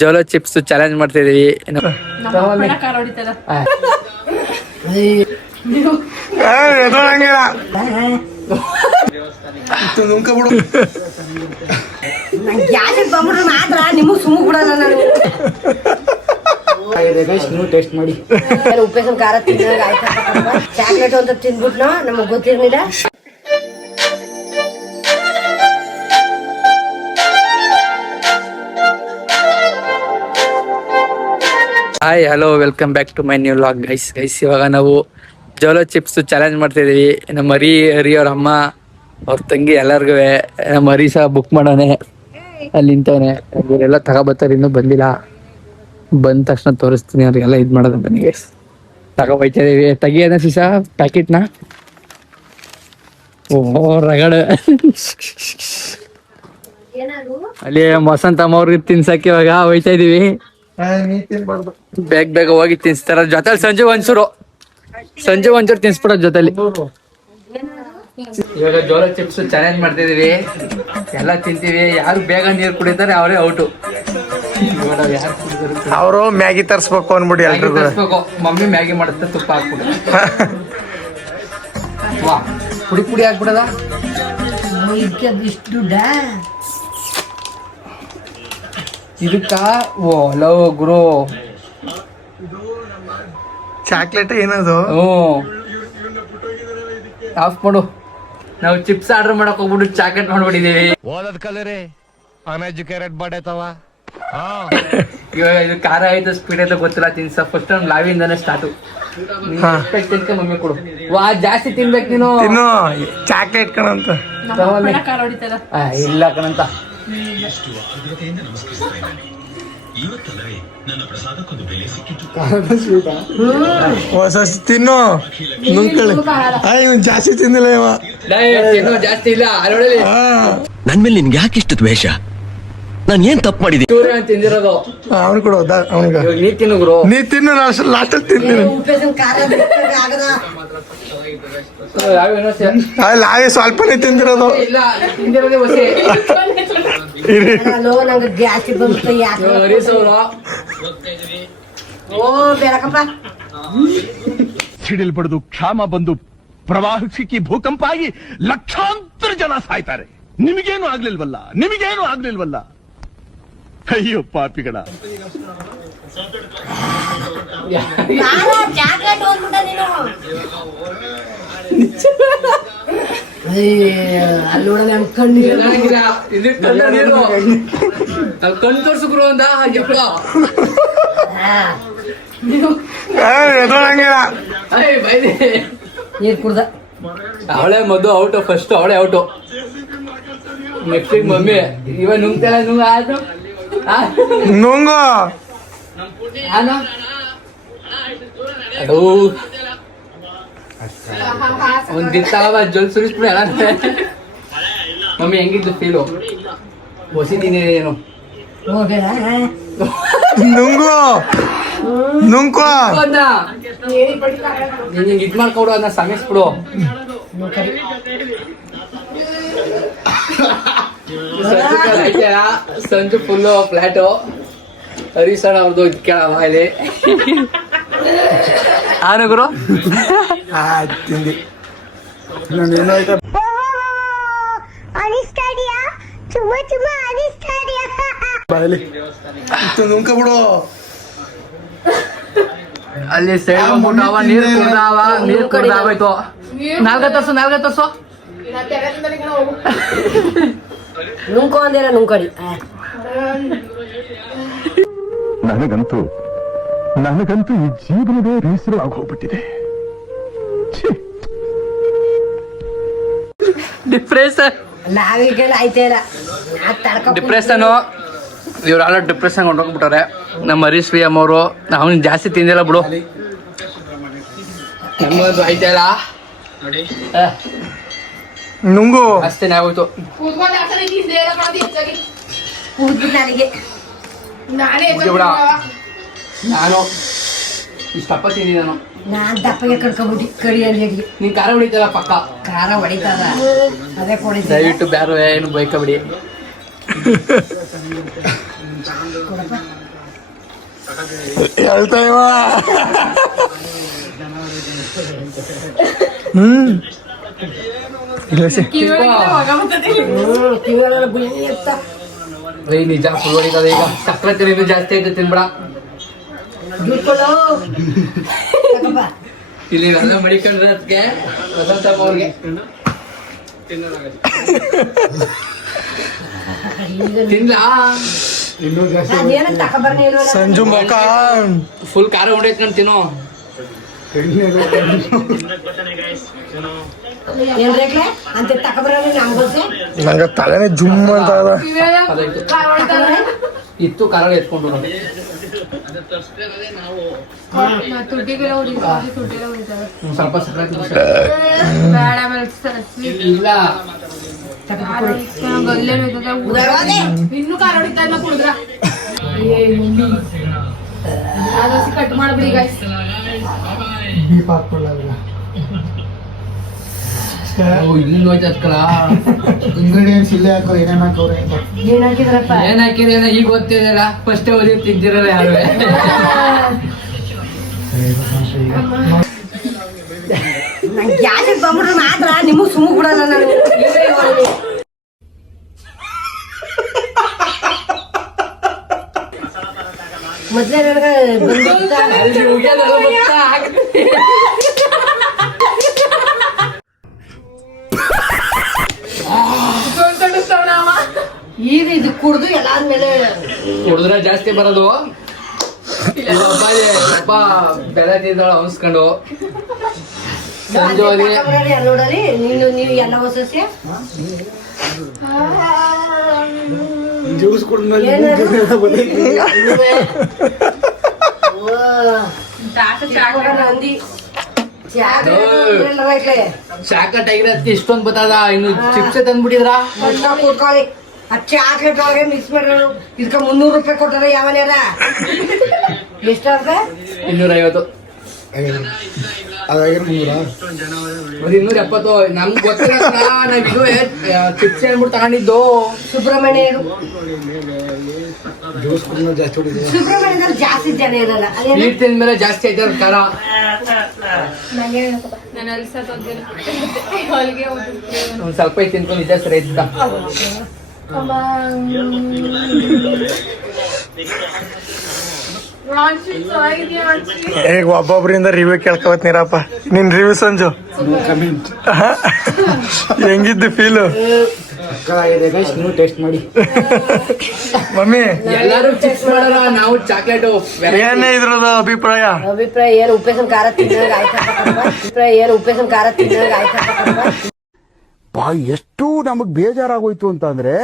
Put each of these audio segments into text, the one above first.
Jolo chips challenge ಮಾಡ್ತಿದೀವಿ. ನೀವು taste ಮಾಡಿ. ಉಪ್ಪೇಸನ್ ಖಾರ ತಿಂದಾಗ ಆಯ್ತಾ, ಚಾಕ್ಲೇಟ್ ಅಂತ ತಿನ್ಬಿಟ್ನ ನಮಗ್ ಗೊತ್ತಿರ್ಲಿಲ್ಲ. Hi hello welcome back to my new vlog guys. ಇವಾಗ ನಾವು ಜೋಲೋ ಚಿಪ್ಸ್ ಚಾಲೆಂಜ್ ಮಾಡ್ತಿದೀವಿ. ನಮ್ಮ ಹರಿ ಅವ್ರ ಅಮ್ಮ ಅವ್ರ ತಂಗಿ ಎಲ್ಲರಿಗೂ ನಮ್ಮ ಹರಿ ಸಹ ಬುಕ್ ಮಾಡೋನೆ ಅಲ್ಲಿ ನಿಂತವನೆ. ಇವರೆಲ್ಲ ತಗೋಬರ್ತಾರೆ, ಇನ್ನೂ ಬಂದಿಲ್ಲ. ಬಂದ ತಕ್ಷಣ ತೋರಿಸ್ತೀನಿ ಅವ್ರಿಗೆಲ್ಲ ಇದು ಮಾಡೋದು. ಬನ್ನಿ ಗೈಸ್, ತಗೋಬೈತಾ ಇದೀವಿ. ತೆಗಿಯೋದ ಸಿಸ ಪ್ಯಾಕೆಟ್ನ. ಓ ರಗಡ ಅಲ್ಲಿ ವಸಂತಮ್ಮ ಅವ್ರಿಗೆ ತಿನ್ಸಕ್ಕೆ ಇವಾಗ ಹೋಯ್ತಾ ಇದೀವಿ. ಬೇಗ ಹೋಗಿ ತಿನ್ಸ್ತಾರ. ಜೊತೆಲಿ ಸಂಜೆ ಒಂಚೂರು ತಿನ್ಸ್ಬಿಡೋ ಜೊತೆಲಿ. ಇವಾಗ ಜೋಲೋ ಚಿಪ್ಸ್ ಚಾಲೆಂಜ್ ಮಾಡ್ತಿದೀವಿ. ಎಲ್ಲ ತಿಂತೀವಿ. ಯಾರು ಬೇಗ ನೀರು ಕುಡಿತಾರೆ ಅವರೇ ಔಟು. ಅವರು ಮ್ಯಾಗಿ ತರ್ಸ್ಬೇಕು ಅನ್ಬಿಡಿ. ತರ್ಸ್ಬೇಕು. ಮಮ್ಮಿ ಮ್ಯಾಗಿ ಮಾಡುತ್ತೆ, ತುಪ್ಪ ಹಾಕ್ಬಿಡು. ವಾ ಪುಡಿ ಹಾಕ್ಬಿಡದ. ಇಷ್ಟು ದುಡ್ಡ ಇದಕ್ಕ ಓ ಲವ್ ಗುರು ಚಾಕ್ಲೇಟ್ ಏನದು? ಆಫ್ ಮಾಡು. ನಾವು ಚಿಪ್ಸ್ ಆರ್ಡರ್ ಮಾಡಕ್ ಹೋಗ್ಬಿಟ್ಟು ಚಾಕ್ಲೇಟ್ ಮಾಡ್ಬಿಟ್ಟಿದೀವಿ. ಓದದ್ ಕಲರೆ ಅನ್ಎಜುಕೇಟೆಡ್ ಬಡೇತವ. ಇವಾಗ ಇದು ಖಾರ ಆಯ್ತು ಸ್ಪೀಡ್ ಆಯ್ತು ಗೊತ್ತಿಲ್ಲ. ತಿನ್ಸ ಫಸ್ಟ್ ಟೈಮ್ ಲಾವಿಂದಾನೆ ಸ್ಟಾರ್ಟು. ತಿನ್ಕ ಮಮ್ಮಿ ಕೊಡು. ವಾ ಜಾಸ್ತಿ ತಿನ್ಬೇಕು ನೀನು. ಇನ್ನು ಚಾಕ್ಲೇಟ್ ಕಣಂತ. ಇಲ್ಲ ಕಣಂತ. ತಿನ್ನು ನುಂಕಳಿ. ಜಾಸ್ತಿ ತಿಂದಿಲ್ಲ ಇವ. ಜಾಸ್ತಿ ಇಲ್ಲ. ನನ್ ಮೇಲೆ ನಿನ್ಗೆ ಯಾಕೆ ಇಷ್ಟ ದ್ವೇಷ? ನಾನು ಏನ್ ತಪ್ಪು ಮಾಡಿದ್ದೀನಿ? ತಿಂದಿರೋದು ಅವ್ನು ಕೊಡು. ಅವನಿಗೆ ನೀ ತಿನ್ನು ಗುರು. ನೀ ತಿನ್ನು, ಲಾಸ್ಟಲ್ಲಿ ತಿಂತೀನಿ. ಉಪ್ಪೇಸನ್ ಖಾರ ಆಗದ ಲಾವೇ ಸ್ವಲ್ಪನೇ ತಿಂದಿರೋದು. ಇಲ್ಲ ತಿಂದಿರೋದೇ ಹೊಸಿ. ನಂಗೆ ಜಾಸ್ತಿ ಬಂತು. ಯಾಕೆ ಓ ಬೇಡಕಪ್ಪ. ಸಿಡಿಲ್ಪಡೆದು ಕ್ಷಾಮ ಬಂದು ಪ್ರವಾಹ ಸಿಕ್ಕಿ ಭೂಕಂಪ ಆಗಿ ಲಕ್ಷಾಂತರ ಜನ ಸಾಯ್ತಾರೆ. ನಿಮಗೇನು ಆಗ್ಲಿಲ್ವಲ್ಲ. ಅಯ್ಯೋ ಪಾಪಿಗಳ. ಚಾಕ್ಲೇಟ್ ಹೋಗ್ಬಿಟ್ಟ ನೀನು. ಅಲ್ಲೋಡ ನನ್ ಕಣ್ಣೀರು ಕಣ್ ತೋರ್ಸುಗ್ರು ಅಂದ. ನೀರ್ ಕುಡ್ದ. ಅವಳೇ ಮದ್ದು ಔಟು. ಫಸ್ಟ್ ಅವಳೇ ಔಟು. ನೆಕ್ಸ್ಟ್ ಮಮ್ಮಿ ಇವ ನುಂಗ್ತಾಳೆ. ನುಂಗು ಒಂದ್ ದಿತ್ತಾವ ಜೊಲ್ ಸುರಿಸ್ಬಿಡ. Mummy ಹೆಂಗಿದ್ದು feel? ಹೊಸಿದೀನಿ ಏನು? ನುಂಗು ನೀನ್ ಇದ್ ಮಾಡ್ಕೊಡು, ಅದನ್ನ ಸಮಿಸ್ಬಿಡು. Sanju full flat. ಹರೀಶಣ್ಣ ಅವ್ರದ್ದು ಇದ್ ಕೇಳವ ಇಲ್ಲಿ. ಆನು ಗುರು ತಿಂದಿ. ನುಂಕ ಬಿಡು. ಅಲ್ಲಿ ಸೈಡ್ ನೀರು ಕುಡ್ದಾವಾಯ್ತು. ನಾಲ್ಕ ತರ್ಸು. ನುಂಕೋ ಅಂದಿರ ನುಂಕಡಿ. ನನಗಂತೂ ಈ ಜೀವನವೇ ಬೇಸರ ಆಗೋಗ್ಬಿಟ್ಟಿದೆ. ಡಿಪ್ರೆಷನ್. ನಾವೀಗೆಲ್ಲ ಆಯ್ತೇ ಇಲ್ಲ. ಡಿಪ್ರೆಷನ್. ಇವ್ರೆಲ್ಲ ಡಿಪ್ರೆಷನ್ ಕೊಂಡೋಗ್ಬಿಟ್ಟಾರೆ. ನಮ್ಮ ಹರೀಶ್ ವಿ ಎಮ್ ಅವರು. ಅವ್ನು ಜಾಸ್ತಿ ತಿಂದಿಲ್ಲ ಬಿಡು. ನಮ್ಮದು ಆಯ್ತಲ್ಲ ನುಂಗು. ಅಷ್ಟೇನೆ ಆಗೋಯ್ತು. ನಾನು ಇಷ್ಟಪ್ಪ ತಿಂದಿದ್ದೆ. ನಾನ್ ದಪ್ಪಗೆ ಕಡ್ಕೊಂಡ್ಬಿಟ್ಟು ಕರಿಯಲ್ಲಿ. ನೀನ್ ಖಾರ ಹೊಡಿತಲ್ಲ ಪಕ್ಕ. ಖಾರ ಹೊಡಿತದ ಅದೇ ಕೊಡಿ. ದಯವಿಟ್ಟು ಬ್ಯಾರು ಏನು ಬೈಕಬಿಡಿ. ಹೇಳ್ತಾ ಇವ ಕಿವಿಯೊಳಗೆ ಬಿಳಿ ಅಂತ ಏಯ್ ನಿಜ ಫುಲ್ ಹೊಡಿತದೆ ಈಗ. ಸಕ್ಕರೆ ಇನ್ನೂ ಜಾಸ್ತಿ ಆಯ್ತು ತಿನ್ಬೇಡ. ದುಡ್ಡು ತಗೋಬಾ. ಇಲ್ಲಿ ಎಲ್ಲ ಮಡಿಕೊಂಡ್ರದ್ಕೆ ವಸಂತಮ್ಮ ಅವ್ರಿಗೆ ತಿನ್ಲಾ ಅದೇನ ತಗೋಬರ್ನಿ ಸಂಜು ಮಕ ಫುಲ್ ಖಾರ ಹೊಡೈತ್ಕೊಂಡು ತಿನ್ನು. ಏನ್ ರೇಗ್ಲೆ ಅಂತ ತಗೋಬರ್ರಿ ನಮ್ಗೋಸೆ ನಂಗೆ ತಲೆನೇ ಜುಮ್ ಅಂತ ಅದ. ಇತ್ತು ಖಾರ ಎತ್ಕೊಂಡು ಸ್ವಲ್ಪ ಸಕ್ಕರೆ ಇಲ್ಲ ಇನ್ನು ಖಾರ ಹೊಡಿತಾ ಇಲ್ಲ ಕುಡಿದ್ರ ಕಟ್ ಮಾಡ್ಬಿಡಿ ಗಾಯ್ಸ್. ಇಲ್ಲಿ ಹೋಯ್ತಲ್ಲ ಇಂಗ್ರೀಡಿಯೆಂಟ್ಸ್ ಇಲ್ಲೇ ಹಾಕೋ ಏನೇನ್ ಹಾಕೋರೆ ಅಂತ. ಏನ್ ಹಾಕಿದ್ರಪ್ಪ ಏನ್ ಹಾಕಿರಿ ಈಗ ಗೊತ್ತಿರಲ್ಲ ಫಸ್ಟ್ ಓದಿ ತಿಂದಿರಲ್ಲ ಯಾರು. ನಂಗೆ ಗ್ಯಾಸಿಗೆ ಬಂದ್ಬಿಟ್ರೆ ಮಾತ್ರ ನಿಮಗ್ ಸುಮ್ಮ ಬಿಡಲ್ಲ ನಾನು. ಮೊದ್ಲೇ ನನಗೆ ಈಗ ಇದು ಕುಡ್ದು ಎಲ್ಲಾದ್ಮೇಲೆ ಕುಡಿದ್ರೆ ಜಾಸ್ತಿ ಬರೋದು. ಒಬ್ಬ ಬೆಲೆ ತಿಂದಳ ಅನ್ಸ್ಕೊಂಡು ಸಂಜೆ ಹೋಗಿ ನೋಡಲಿ ನೀವು ಎಲ್ಲ ಹೊಸಸ್ಯ ಜ್ಯೂಸ್ ಕುಡಿದ್ಮೇಲೆ ಅಂದಿ ಚಾಕಟ್ ಆಗಿರತ್ತೆ ಇಷ್ಟೊಂದ್ ಬತ್ತದ. ಇನ್ನು ಚಿಪ್ಸ್ ತಂದ್ಬಿಟ್ಟಿದ್ರ ಕೂತ್ಕೊಳ್ಳಿ. ಆ ಚಾಕ್ಲೇಟ್ ಒಳಗೆ ಮಿಕ್ಸ್ ಮಾಡಿರೋದು ಇದಕ್ಕೆ 300 ರೂಪಾಯಿ ಕೊಟ್ಟಾರ ಯಾವನ್ಯಾರ. ಎಷ್ಟಾಗ 250 ಅದಾಗಿರ 300 ಒಂದು 270. ನಮ್ಗೆ ಗೊತ್ತಿರಲ್ಲ ನಾವ್ ಇದು ಚಿಪ್ಸ್ ಹೇಳ್ಬಿಟ್ಟು ತಗೊಂಡಿದ್ದು. ಸುಬ್ರಹ್ಮಣ್ಯ ಜ್ಯೂಸ್ ಕುಡಿದ್ಮೇಲೆ ಜಾಸ್ತಿ ಹೊಡಿತೀವಿ. ಸುಬ್ರಹ್ಮಣ್ಯದಲ್ಲಿ ಜಾಸ್ತಿ ಜನ ಇರಲ್ಲ ಅದೇನು ನೀರ್ ತಿಂದ್ಮೇಲೆ ಜಾಸ್ತಿ ಆಯ್ತದ ಖಾರ. ನಾನು ಅಲ್ಲಿ ಸತ್ತೋಗ್ತೀನಿ ಹೊಲಿಗೆ ಒಂದ್ ಸ್ವಲ್ಪ ತಿನ್ಕೊಂಡು ಇದ್ದ ಸರಿ ಇದ್ದ. ಈಗ ಒಬ್ಬೊಬ್ರಿಂದ ರಿವ್ಯೂ ಕೇಳ್ಕೊಬತ್ ನೀರಪ್ಪ. ನಿನ್ ರಿವ್ಯೂ ಸಂಜು ಹೆಂಗಿದ್ದು ಫೀಲು ನೀವು ಟೇಸ್ಟ್ ಮಾಡಿ. ಮಮ್ಮಿ ಎಲ್ಲಾರು ಚಿಪ್ಸ್ ಮಾಡಲ್ಲ, ನಾವು ಚಾಕ್ಲೇಟ್. ಏನೇ ಇದ್ರದ ಅಭಿಪ್ರಾಯ? ಅಭಿಪ್ರಾಯ ಏನು ಉಪ್ಪೇಸಂ ಖಾರ ತಿನ್ನೋದು ಆಯ್ತಾ. ಎಷ್ಟು ನಮಗ್ ಬೇಜಾರಾಗೋಯ್ತು ಅಂತಂದ್ರೆ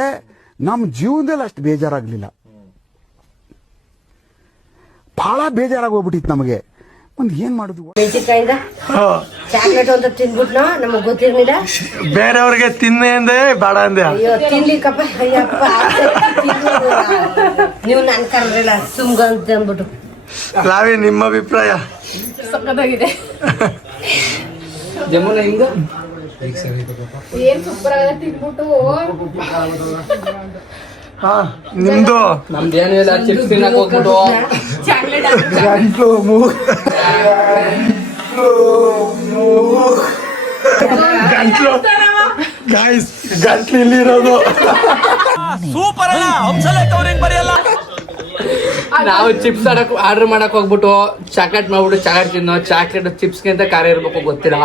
ನಮ್ಮ ಜೀವನದಲ್ಲಿ ಅಷ್ಟು ಬೇಜಾರಾಗ್ಲಿಲ್ಲ, ಬಹಳ ಬೇಜಾರಾಗೋಗ್ಬಿಟ್ಟಿತ್ತು ನಮಗೆ. ಒಂದ್ ಏನ್ ಮಾಡುದು? ಮೆಣಸಿನ್ಕಾಯಿಂದ ಚಾಕ್ಲೇಟ್ ಅಂತ ತಿನ್ಬಿಟ್ನೋ ನಮಗ್ ಗೊತ್ತಿರ್ಲಿಲ್ಲ. ಬೇರೆಯವ್ರಿಗೆ ತಿನ್ನೆ ಅಂದೆ ಬೇಡ ಅಂದೆ. ಅಯ್ಯೋ ತಿನ್ಲಿಕ್ಕಪ್ಪ ಅಯ್ಯಪ್ಪ ನೀವು ನನ್ ಕರ್ರಿಲ್ಲ ಸುಮ್ಗ ಅಂತ ಅಂದ್ಬಿಟ್ಟು. ಲಾವಿ ನಿಮ್ಮ ಅಭಿಪ್ರಾಯ? ಸಕ್ಕತ್ತಾಗಿದೆ. ಜಮುನ ಹಿಂಗ ಏನ್ ಸೂಪರ್ ಆಗಿದೆ ತಿನ್ಬಿಟ್ಟು. ಹಾ ನಿಮ್ದು ನಮ್ದೇನು ಇಲ್ಲ, ಚಿಪ್ಸ್ ತಿನ್ನಕ್ ಹೋಗ್ಬಿಟ್ಟು ಚಾಕ್ಲೇಟ್ ಗಂಟ್ಲು ಗಂಟ್ಲು ಗಾಯ್ಸ್ ಗಂಟ್ಲು ಇಲ್ಲಿರೋದು. ನಾವು ಚಿಪ್ಸ್ ಆರ್ಡರ್ ಮಾಡಕ್ ಹೋಗ್ಬಿಟ್ಟು ಚಾಕ್ಲೇಟ್ ಮಾಡ್ಬಿಟ್ಟು ಚಾಕ್ಲೇಟ್ ತಿನ್ನೋ. ಚಾಕ್ಲೇಟ್ ಚಿಪ್ಸ್ಗೆ ಅಂತ ಖಾರ ಇರ್ಬೇಕು ಗೊತ್ತಿಲ್ಲ.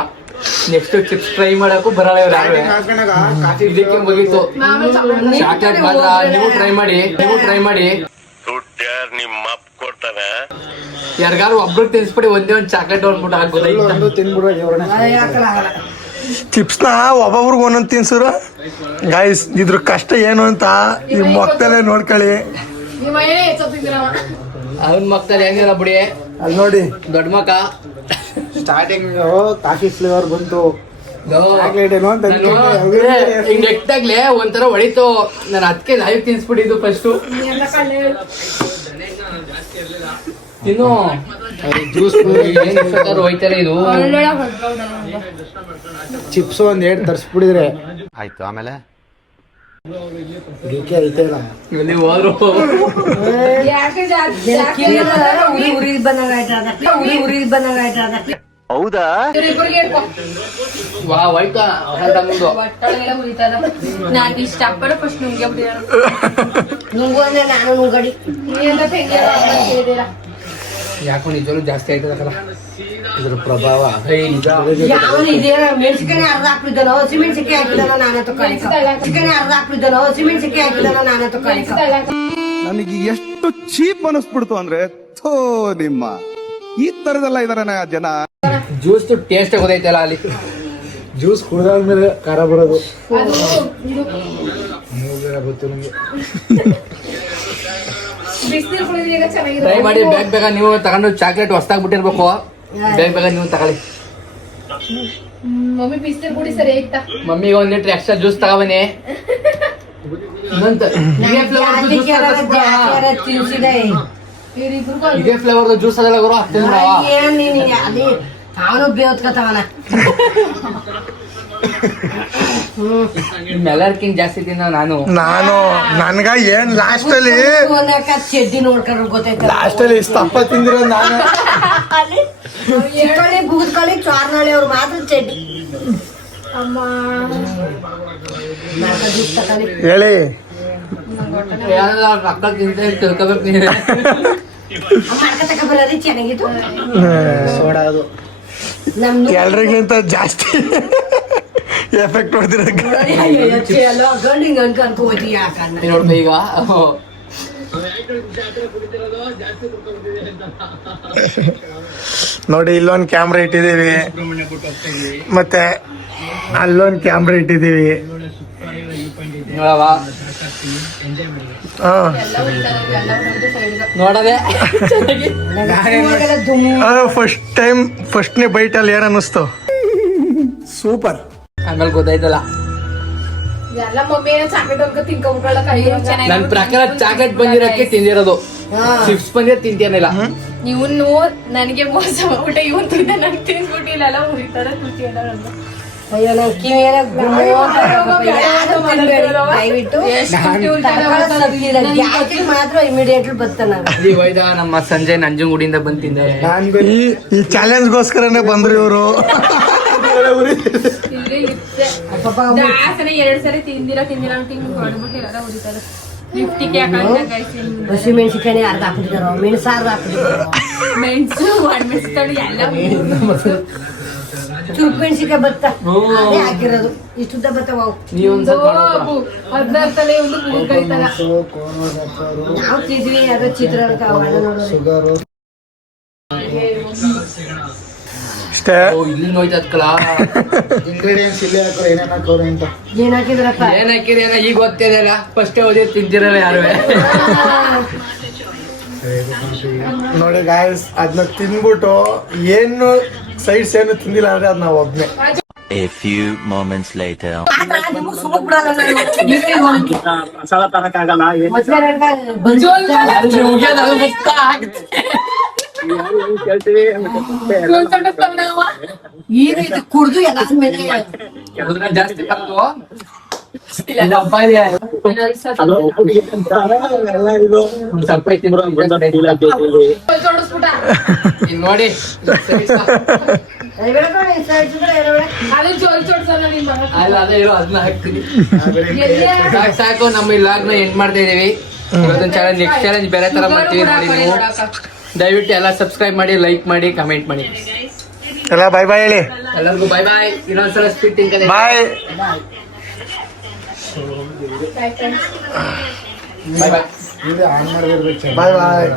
ನೆಕ್ಸ್ಟ್ ಚಿಪ್ಸ್ ಟ್ರೈ ಮಾಡಕ್ಕೂ ಬರಲ್ಲ ಇವ್ರು ಯಾರು. ಇದಕ್ಕೆ ಮುಗೀತು. ಚಾಕ್ಲೇಟ್ ಮಾತ್ರ ನೀವು ಟ್ರೈ ಮಾಡಿ ನಿಮ್ಮ ಅಪ್ಪ ಕೊಡ್ತಾನೆ. ಯಾರಿಗಾರು ಒಬ್ರಿಗೆ ತಿನ್ಸ್ಬಿಡಿ ಒಂದೇ ಒಂದು ಚಾಕ್ಲೇಟ್ ಅಂದ್ಬಿಟ್ಟು ಚಿಪ್ಸ್ನ ಒಬ್ಬೊಬ್ರಿಗೆ ಒಂದೊಂದು ತಿನ್ಸರು. ಗಾಯ್ಸ್ ಇದ್ರ ಕಷ್ಟ ಏನು ಅಂತ ಈ ಮೊಕ್ಕದಲ್ಲೇ ನೋಡ್ಕೊಳ್ಳಿ. ನಿಮ್ಮ ಏನೇ ಹೆಚ್ಚೋತಿದ್ದೀರವ ಅವನ್ ಮಕ್ಕಳು ಹೆಂಗಿಲ್ಲ ಬಿಡಿ. ಅಲ್ಲಿ ನೋಡಿ ದೊಡ್ಡ ಮಕ್ಕ ಸ್ಟಾರ್ಟಿಂಗ್ ಕಾಫಿ ಫ್ಲೇವರ್ ಬಂತು. ಹಿಂಗ್ ನೆಟ್ಟಾಗ್ಲೆ ಒಂಥರ ಹೊಡಿತು. ನಾನು ಅದಕ್ಕೆ ಲೈವ್ ತಿನ್ಸ್ಬಿಟ್ಟಿದ್ದು ಫಸ್ಟು. ಎಲ್ಲ ಕಳ್ಳೆ ಇನ್ನು ಜ್ಯೂಸ್ ಹೋಯ್ತಾರೆ ಇದು. ಒಳ್ಳೆ ಹೊರಟೌಡ ಚಿಪ್ಸ್ ಒಂದ್ 2 ತರಿಸ್ಬಿಟ್ಟಿದ್ರೆ ಆಯ್ತು. ಆಮೇಲೆ ಇಲ್ಲಿ ಹೋದ್ರು ಯಾಕೆ ಉರಿ ಬಂದಂಗ ಆಯ್ತದ ಹೌದಾ ಇವ್ರಿಬ್ರಿಗೆ ಹೇಳ್ಕೊ. ವಾ ಹೋಯ್ತಾ ಮುಂದು ಒಟ್ಟೊಳಗೆಲ್ಲ ಉರಿತದ. ನಾನ್ ಇಷ್ಟಪಡ ಫಸ್ಟ್ ನುಂಗೆ ಬಿಡಿದ ನುಂಗು ಅಂದ್ರೆ ನಾನು ನುಂಗಡಿ. ನೀ ಅಂತ ತೆಂಗಿನ ಕೇಳಿದಿರ. ಯಾಕೋ ನಿಜವೂ ಜಾಸ್ತಿ ಆಯ್ತದಕ್ಕಲ್ಲ ಇದ್ರ ಪ್ರಭಾವ. ಯಾವನು ಇದೇ ಮೆಣಸಿಕಾಯಿ ಅರ್ಧ ಹಾಕ್ಬಿದ್ದಾನೋ ಹಸಿಮೆಣಸಿಕಾಯಿ ಹಾಕಿದಾನೋ ನಾನೇ ತಗೊಳ್ಳಿ. ಮೆಣಸಿಕಾಯಿ ಅರ್ಧ ಹಾಕ್ಬಿದ್ದಾನೋ ಹಸಿಮೆಣಸಿಕಾಯಿ ಹಾಕಿದಾನೋ ನಾನೇ ತಗೊಳ್ಳಿ. ನನಗೆ ಎಷ್ಟು ಚೀಪ್ ಅನಿಸ್ಬಿಡ್ತು ಅಂದ್ರೆ ಥೋ ನಿಮ್ಮ ಈ ತರದೆಲ್ಲ ಇದಾರೆ ಜನ. ಜ್ಯೂಸ್ ಟೇಸ್ಟ್ ಗೊತ್ತೈತಲ್ಲ ಅಲ್ಲಿ. ಜ್ಯೂಸ್ ಕುಡಿದಾದ್ಮೇಲೆ ಖಾರ ಬರೋದು ಅದು ಇದು ಗೊತ್ತು ನಮ್ಗೆ. ಬಿಸಿನೀರು ಕುಡಿದ್ರೆ ಈಗ ಚೆನ್ನಾಗಿದೆ. ಟ್ರೈ ಮಾಡಿ ಬೇಗ ನೀವು ತಗೊಂಡು ಚಾಕ್ಲೇಟ್ ಹೊಸ್ದಾಗ್ ಬಿಟ್ಟಿರ್ಬೇಕು. ಬೇಗ ನೀವು ತಗೊಳ್ಳಿ. ಮಮ್ಮಿ ಬಿಸಿನೀರು ಕುಡಿ ಸರಿ ಆಯ್ತಾ. ಮಮ್ಮಿಗೆ ಒಂದ್ ಲೀಟರ್ ಎಕ್ಸ್ಟ್ರಾ ಜ್ಯೂಸ್ ತಗೊಬನ್ನಿ. ತಿನ್ಸಿದೆ ಇವ್ರಿಬ್ರಿಗೂ ಇದೇ ಫ್ಲೇವರ್ ಜ್ಯೂಸ್ ಅದಲ್ಲ ಗುರು. ಏನ್ ನೀನು ಅದೇ ಅವನು ಬೇವತ್ಕತವನ. ನಿಮ್ಮೆಲ್ಲರ್ಕಿಂತ ಜಾಸ್ತಿ ತಿನ್ನ ನಾನು. ನನ್ಗ ಏನ್ ಲಾಸ್ಟ್ ಅಲ್ಲಿ ಚಡ್ಡಿ ನೋಡ್ಕೊಂಡ್ರೆ ಗೊತ್ತೈತೆ. ಲಾಸ್ಟ್ ಅಲ್ಲಿ ಇಷ್ಟಪ್ಪ ತಿಂದಿರೋದು ನಾನು. ಚಿಕ್ಕಳ್ಳಿ ಬೂದ್ಕಳ್ಳಿ ಚಾರ್ನಳ್ಳಿ ಅವ್ರು ಮಾತ್ರ ಚಡ್ಡಿ. ಅಮ್ಮ ಜ್ಯೂಸ್ ತಗೊಳ್ಳಿ. ಹೇಳಿ ಅಕ್ಕ ತಿಂತ ತಿಳ್ಕೊಬೇಕು ನೀನು. ಮಾಡ್ಕ ತಗೊಬರ್ರಿ ಚೆನ್ನಾಗಿತ್ತು. ಎಲ್ರಿಗಿಂತ ಜಾಸ್ತಿ ಎಫೆಕ್ಟ್ ಹೊಡೆದಿರೋದು ಗಂಡಿಂಗ್ ಅನ್ಕೋತಿ ಯಾಕನ್ನ ನೋಡ್ಕೊ ಈಗ ನೋಡಿ, ಇಲ್ಲೊಂದು ಕ್ಯಾಮ್ರಾ ಇಟ್ಟಿದ್ದೀವಿ, ಮತ್ತೆ ಅಲ್ಲೊಂದು ಕ್ಯಾಮ್ರಾ ಇಟ್ಟಿದ್ದೀವಿ. ನೋಡವ ನೋಡದೆ ಫಸ್ಟ್ನೇ ಬೈಟ್ ಅಲ್ಲಿ ಏನ್ ಅನ್ನಿಸ್ತು? ಸೂಪರ್. ಆಮೇಲೆ ಗೊತ್ತಾಯ್ತಲ್ಲ. ಎಲ್ಲ ಮಮ್ಮಿ ಚಾಕ್ಲೇಟ್ ಅನ್ಕೊ ತಿನ್ಕೊಂಡ್ಬಿಟ್ಕೊಳ್ಳ. ನನ್ ಪ್ರಕಾರ ಚಾಕ್ಲೇಟ್ ಬಂದಿರಕ್ಕೆ ತಿಂದಿರೋದು. ಚಿಪ್ಸ್ ಬಂದಿರ ತಿಂತೇನಿಲ್ಲ. ಇವನು ನನಗೆ ಮೋಸ ಮಾಡ್ಬಿಟ್ಟೆ. ಇವನ್ ತಿಂದ ನನ್ಗೆ ತಿನ್ಸ್ಬಿಟ್ಟಿಲ್ಲ. ಎಲ್ಲ ಉರಿತಾರ ತಿಂತಿಯಲ್ಲ ಅಂತ. ಅಯ್ಯೋ ನನ್ ಕಿವಿಯೆಲ್ಲ ದಯವಿಟ್ಟು ಗ್ಯಾಸ್ಟ್ರಿಕ್ ಮಾತ್ರ ಇಮಿಡಿಯೇಟ್ಲಿ ಬರ್ತಾನ. ಇಲ್ಲಿ ಹೋಯ್ದ ನಮ್ಮ ಸಂಜೆ ನಂಜನಗೂಡಿಂದ ಬಂದ್ ತಿಂದಾರೆ. ಈ ಚಾಲೆಂಜ್ಗೋಸ್ಕರನೇ ಬಂದ್ರು ಇವರು. ಇಲ್ಲೇ ಇರುತ್ತೆ. ಜಾಸ್ತಿ 2 ಸರಿ ತಿಂದಿರೋ ತಿಂಗ್ ಹೊಡ್ಬಿಟ್ಟಿಲ್ಲ ಉರಿತಾರ. 50 ಹಾಕಂತ ಗೈಸ್. ಹಸಿ ಮೆಣಸಿಕಾಯಿ ಅರ್ಧ ಹಾಕ್ಬಿಟ್ಟಿದಾರೋ, ಮೆಣಸು ಅರ್ಧ ಹಾಕ್ಬಿಟ್ಟಿದಾರೋ, ಮೆಣಸು ಒಣಮೆಣಸ್ತಾಳು ಎಲ್ಲ ಚುರುಕ್ ಮೆಣಸಿಕಾಯಿ ಭತ್ತ ಅದೇ ಹಾಕಿರೋದು. ಇಷ್ಟುದ್ದ ಭತ್ತ ಅವು ನೀವೊಂದ್ ಸ್ವಲ್ಪ 16 ತಲೆ ಒಂದು ಕುಡಿತಲ್ಲ. ನಾವು ತಿಂದ್ವಿ ಅದ ಚಿತ್ರಾನ್ನ ಒಳ್ಳೆ ನೋಡೋದು. ಅಷ್ಟೇ. ಇಲ್ಲಿ ಹೋಯ್ತಲ್ಲ ಏನ್ ಹಾಕಿದ್ರಪ್ಪ? ಏನ್ ಹಾಕಿರಿ ಏನೋ ಈಗ ಗೊತ್ತಿದೆಲ್ಲ. ಫಸ್ಟ್ ಓದಿ ತಿಂತಿರಲ್ಲ ಯಾರು. ನೋಡಿ ಗಾಯ್ಸ್, ಅದನ್ನ ತಿನ್ಬಿಟ್ಟು ಏನು ಸೈಡ್ಸ್ ಏನು ತಿಂದಿಲ್ಲ ಅಂದ್ರೆ ಅದ್ ನಾವ್ ಒಬ್ನೇ. A few moments later. ಈ ರೀತಿ ಕುಡ್ದು ಎಲ್ಲ ಮೇಲೆ ಜಾಸ್ತಿ ಬಂತು. ಸ್ವಲ್ಪ ಜೋಡಿಸ್ಬಿಟ್ಟ. ಇಲ್ಲಿ ನೋಡಿ ಅದು ಜೋಡ್ಸಲ್ಲ ನಿನ್ ಮಗ. ಅಲ್ಲ ಅದೇ ಇರೋ ಅದನ್ನ ಹಾಕ್ತೀನಿ. ಸಾಕು ನಮ್ಮ ಈ ಲಾಗ್ ನ ಎಂಡ್ ಮಾಡ್ತಾ ಇದೀವಿ. ಇವತ್ತೊಂದು ಚಾಲೆಂಜ್, ನೆಕ್ಸ್ಟ್ ಚಾಲೆಂಜ್ ಬೇರೆ ತರ ಮಾಡ್ತೀವಿ ನೋಡಿ. ನೀವು ದಯವಿಟ್ಟು ಎಲ್ಲ ಸಬ್ಸ್ಕ್ರೈಬ್ ಮಾಡಿ, ಲೈಕ್ ಮಾಡಿ, ಕಮೆಂಟ್ ಮಾಡಿ. ಎಲ್ಲ ಬಾಯ್ ಬಾಯ್ ಹೇಳಿ. ಎಲ್ಲರಿಗೂ ಬಾಯ್ ಬಾಯ್. ಇನ್ನೊಂದ್ಸಲ ಸ್ಪೀಡ್ ತಿಂಕದೆ ಬಾಯ್ ಬಾಯ್ ಬಾಯ್. ಬಾಯ್ ಬಾಯ್.